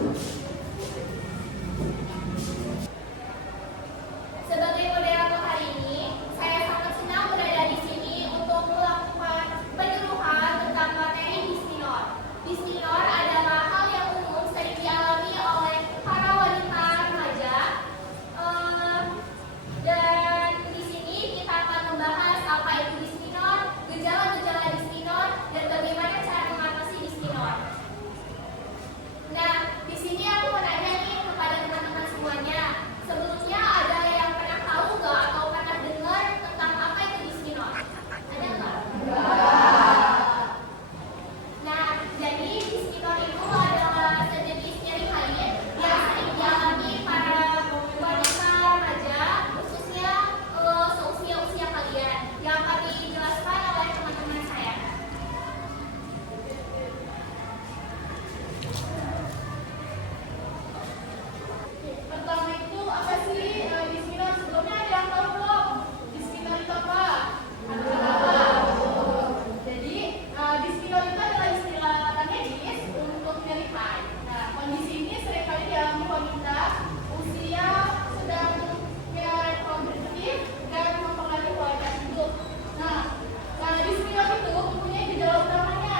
Sebagai moderator hari ini, saya sangat senang berada di sini untuk melakukan penyuluhan tentang materi disminor. Disminor adalah hal yang umum sering dialami oleh para wanita remaja. Dan di sini kita akan membahas apa itu disminor, gejala-gejala disminor, dan bagaimana cara mengatasi disminor. Nah, di sini aku mau nanya nih kepada teman-teman semuanya. Sebelumnya ada yang pernah tahu nggak atau pernah dengar tentang apa itu disminor? Ada nggak? Nah, jadi disminor itu adalah sejenis nyeri haid yang sering dialami para wanita remaja, khususnya seusia-usia kalian, yang akan dijelaskan oleh teman-teman saya. Pertama itu apa sih disminor? Sebelumnya ada yang tahu belum? Disminor itu apa? Ada yang tahu? Jadi disminor itu adalah istilah medis untuk nyeri haid. Nah, kondisi ini seringkali dialami wanita usia sedang reproduktif dan mempengaruhi kualitas hidup. Nah, disminor itu mempunyai gejala utamanya.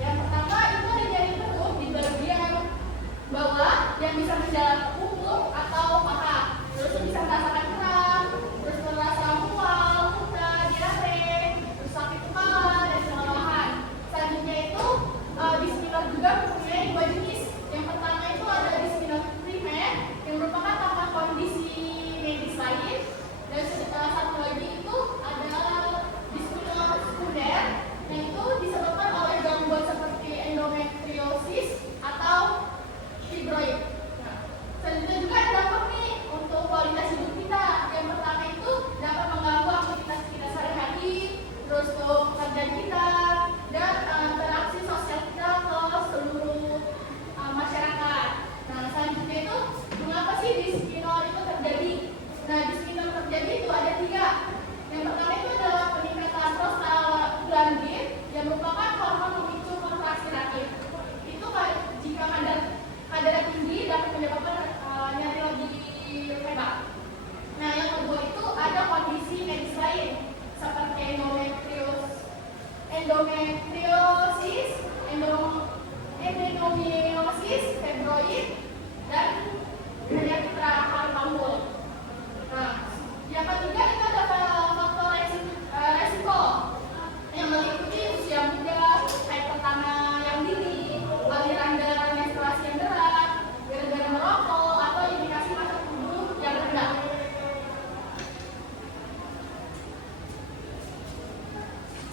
Yang pertama itu ada nyeri perut di bagian bawah yang bisa menjalar ke punggung atau paha. Terus bisa merasakan kram, terus merasa mual, muntah, diare, terus sakit kepala dan kelelahan. Selanjutnya itu disminor juga mempunyai dua jenis. Yang pertama itu ada disminor primer yang merupakan tanpa kondisi medis lain, dan satu lagi itu adalah disminor sekunder yang itu disebabkan oleh gangguan seperti endometriosis atau fibroid. Nah, selanjutnya juga ada dampak nih untuk kualitas hidup kita. Yang pertama itu dapat mengganggu aktivitas kita sehari-hari, terus ke pekerjaan kita, dan interaksi sosial kita ke seluruh masyarakat. Nah, selanjutnya itu mengapa sih disminor itu terjadi? Nah, disminor terjadi itu ada tiga. Yang pertama itu adalah peningkatan prostaglandin yang merupakan hormon pemicu kontraksi rahim. Itu jika kadarnya tinggi dapat menyebabkan nyeri lebih hebat. Nah, yang kedua itu ada kondisi medis lain seperti endometriosis, fibroid, dan penyakit rahang pambul. Nah, yang ketiga itu ada faktor resiko yang meliputi usia muda, haid pertama yang dini, aliran darah menstruasi yang berat, gara-gara merokok, atau indikasi masa tubuh yang rendah.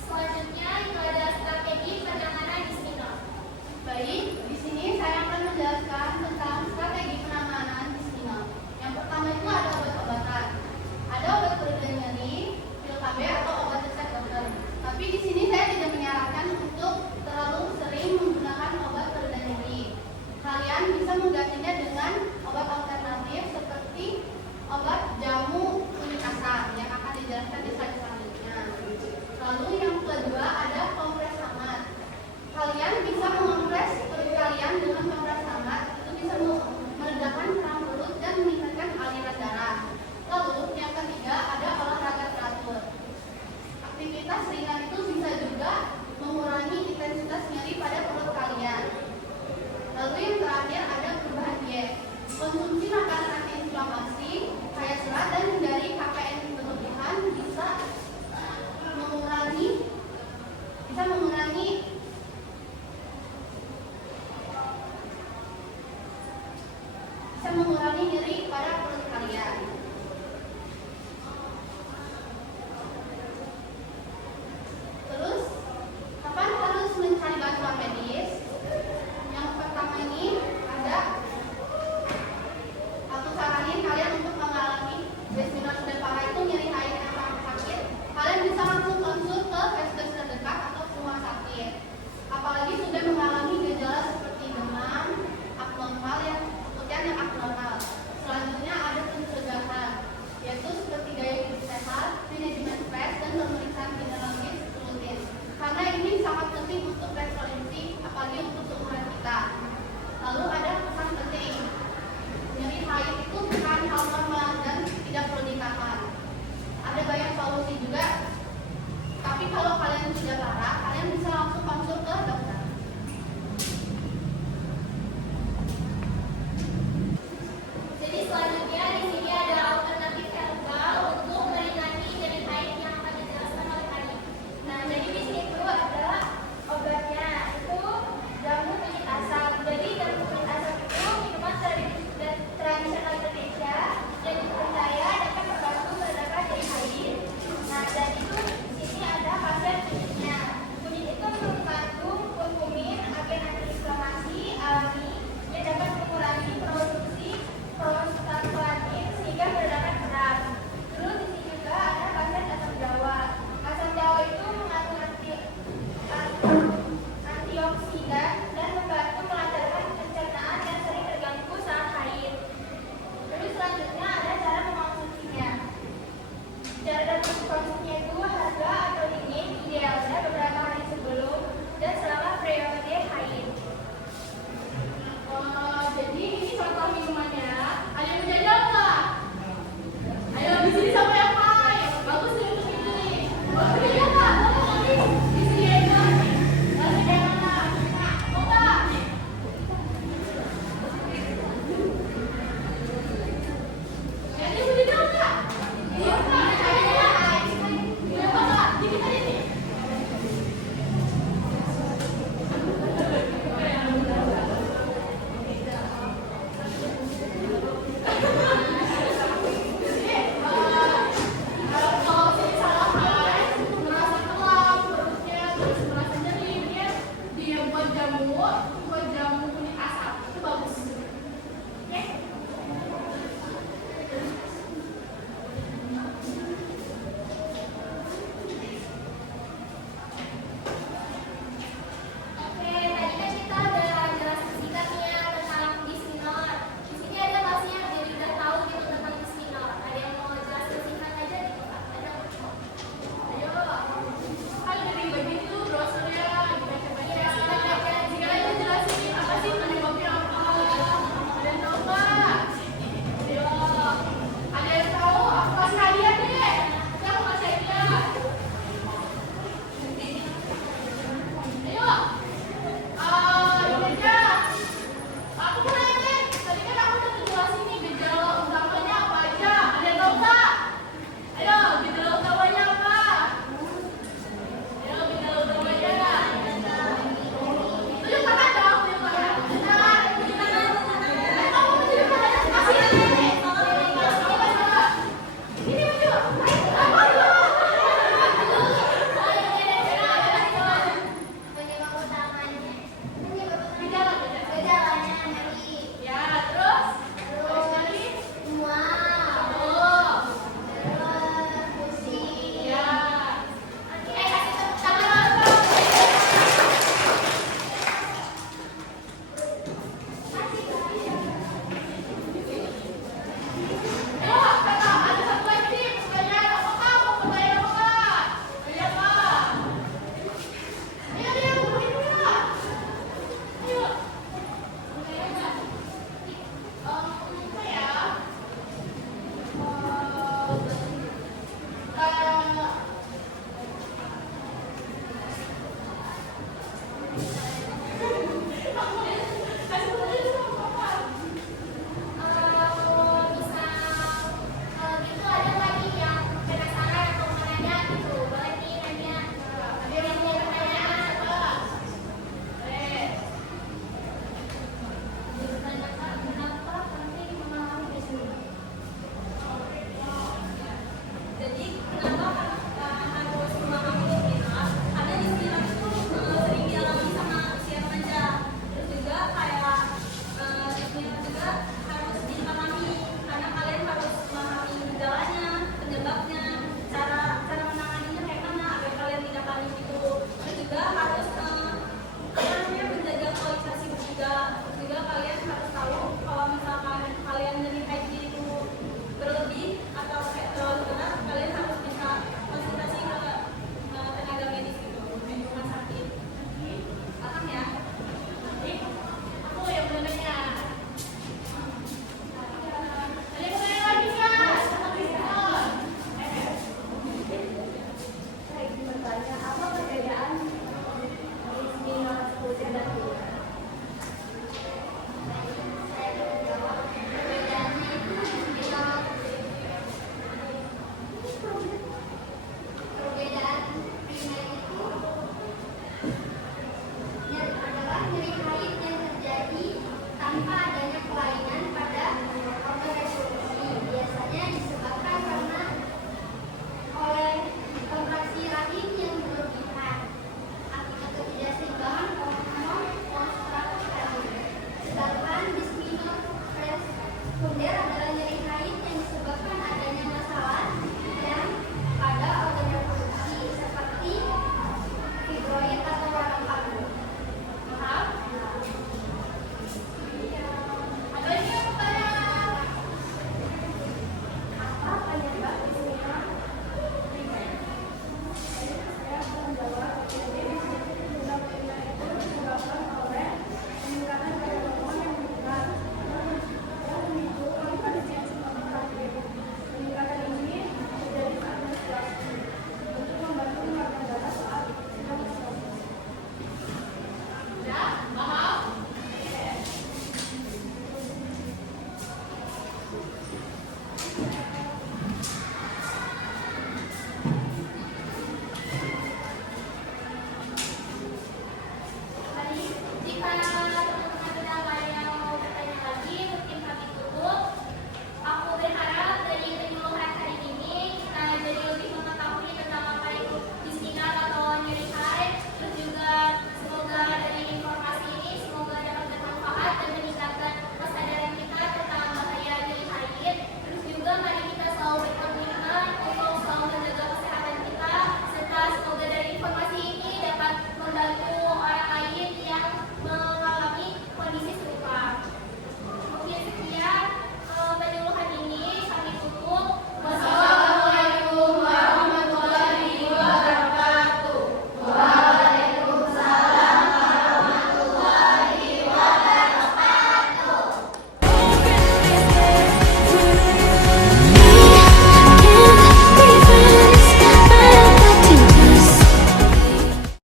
Selanjutnya itu ada strategi penanganan disminor. Baik, di sini saya akan menjelaskan tentang strategi penanganan disminor. Yang pertama itu ada obat-obatan. Ada obat pereda nyeri, pil KB atau obat resep dokter. Tapi di sini saya tidak menyarankan untuk terlalu sering menggunakan obat pereda nyeri. Kalian bisa menggantinya dengan obat alternatif seperti obat jamu kunyit asam yang akan dijelaskan di slide selanjutnya. Lalu yang kedua ada kompres hangat. Kalian bisa mengompres perut kalian dengan kompres hangat. Itu bisa meredakan kram perut dan meningkatkan aliran darah. Lalu yang ketiga ada olahraga teratur. Aktivitas ringan itu bisa juga mengurangi intensitas nyeri pada perut kalian. Lalu yang terakhir ada perubahan diet. Konsumsi makanan antiinflamasi, kaya serat, dan hindari KPN berlebihan bisa mengurangi nyeri pada perut kalian.